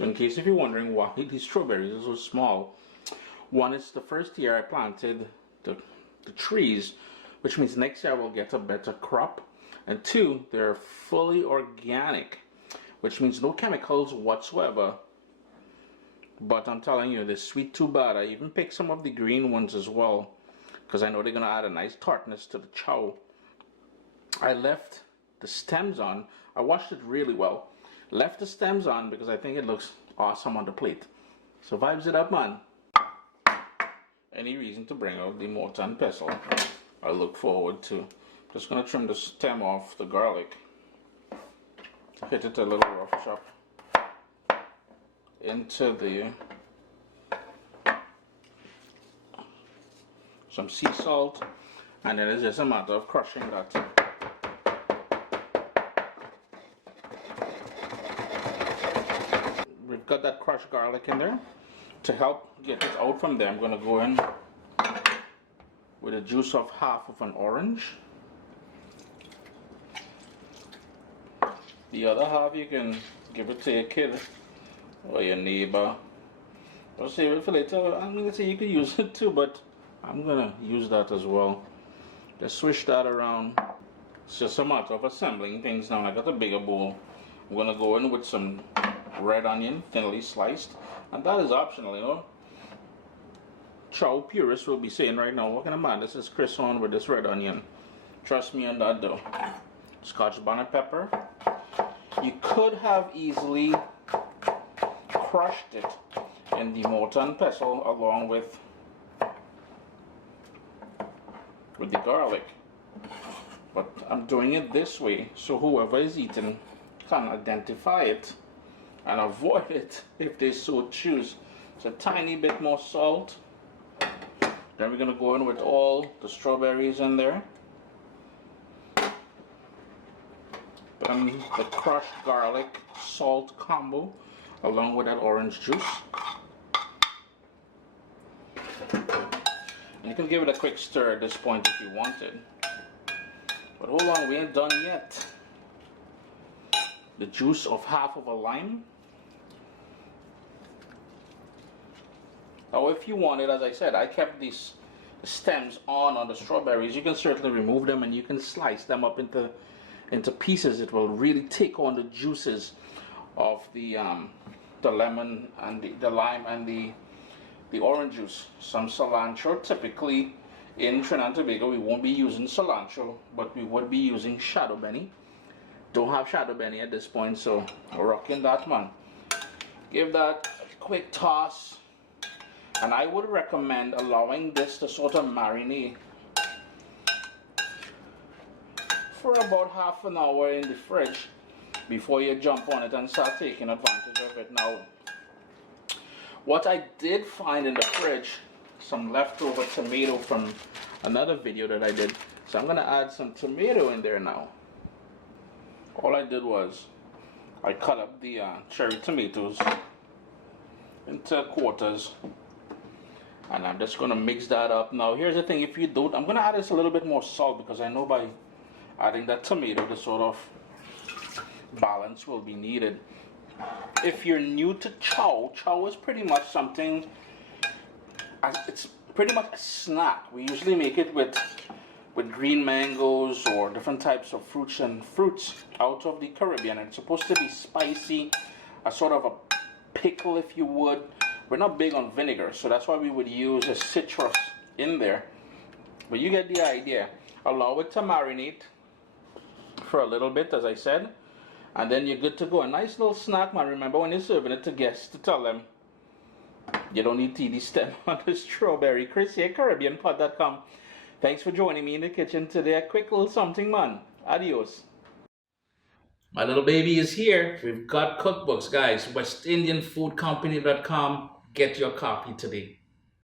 So in case if you're wondering why these strawberries are so small, one is the first year I planted the trees, which means next year I will get a better crop. And two, they're fully organic, which means no chemicals whatsoever. But I'm telling you, they're sweet too bad. I even picked some of the green ones as well, because I know they're going to add a nice tartness to the chow. I left the stems on. I washed it really well. Left the stems on because I think it looks awesome on the plate. So vibes it up, man. Any reason to bring out the mortar and pestle, I look forward to. Just going to trim the stem off the garlic. Hit it a little rough chop into some sea salt, and then it's just a matter of crushing that. We've got that crushed garlic in there. To help get it out from there, I'm going to go in with the juice of half of an orange. The other half you can give it to your kid or your neighbor, or save it for later. I'm going to say you could use it too, but I'm going to use that as well. Just swish that around. It's just a matter of assembling things now. I got a bigger bowl. I'm going to go in with some red onion, thinly sliced, and that is optional, you know. Chow purists will be saying right now, what kind of man this is Chris on with this red onion? Trust me on that though. Scotch bonnet pepper. You could have easily crushed it in the mortar and pestle along with the garlic, but I'm doing it this way so whoever is eating can identify it and avoid it if they so choose. It's a tiny bit more salt. Then we're going to go in with all the strawberries in there. And the crushed garlic salt combo along with that orange juice. And you can give it a quick stir at this point if you wanted. But hold on, we ain't done yet. The juice of half of a lime. Now if you wanted, as I said, I kept these stems on the strawberries. You can certainly remove them and you can slice them up into pieces. It will really take on the juices of the lemon and the lime and the orange juice. Some cilantro. Typically in Trinidad and Tobago we won't be using cilantro, but we would be using shadow benny. Don't have shadow benny at this point, so we're rocking that, man. Give that a quick toss, and I would recommend allowing this to sort of marinate for about half an hour in the fridge before you jump on it and start taking advantage of it. Now, what I did find in the fridge, some leftover tomato from another video that I did, so I'm going to add some tomato in there now. All I did was I cut up the cherry tomatoes into quarters, and I'm just going to mix that up. Now here's the thing, if you don't, I'm going to add this a little bit more salt, because I know by adding that tomato the sort of balance will be needed. If you're new to chow, chow is pretty much something, it's pretty much a snack. We usually make it with green mangoes or different types of fruits out of the Caribbean. It's supposed to be spicy, a sort of a pickle if you would. We're not big on vinegar, so that's why we would use a citrus in there. But you get the idea. Allow it to marinate for a little bit, as I said, and then you're good to go. A nice little snack, man. Remember when you're serving it to guests to tell them you don't need TD stem on the strawberry. Chris here, CaribbeanPod.com. Thanks for joining me in the kitchen today. A quick little something, man. Adios. My little baby is here. We've got cookbooks, guys. WestIndianFoodCompany.com. Get your copy today.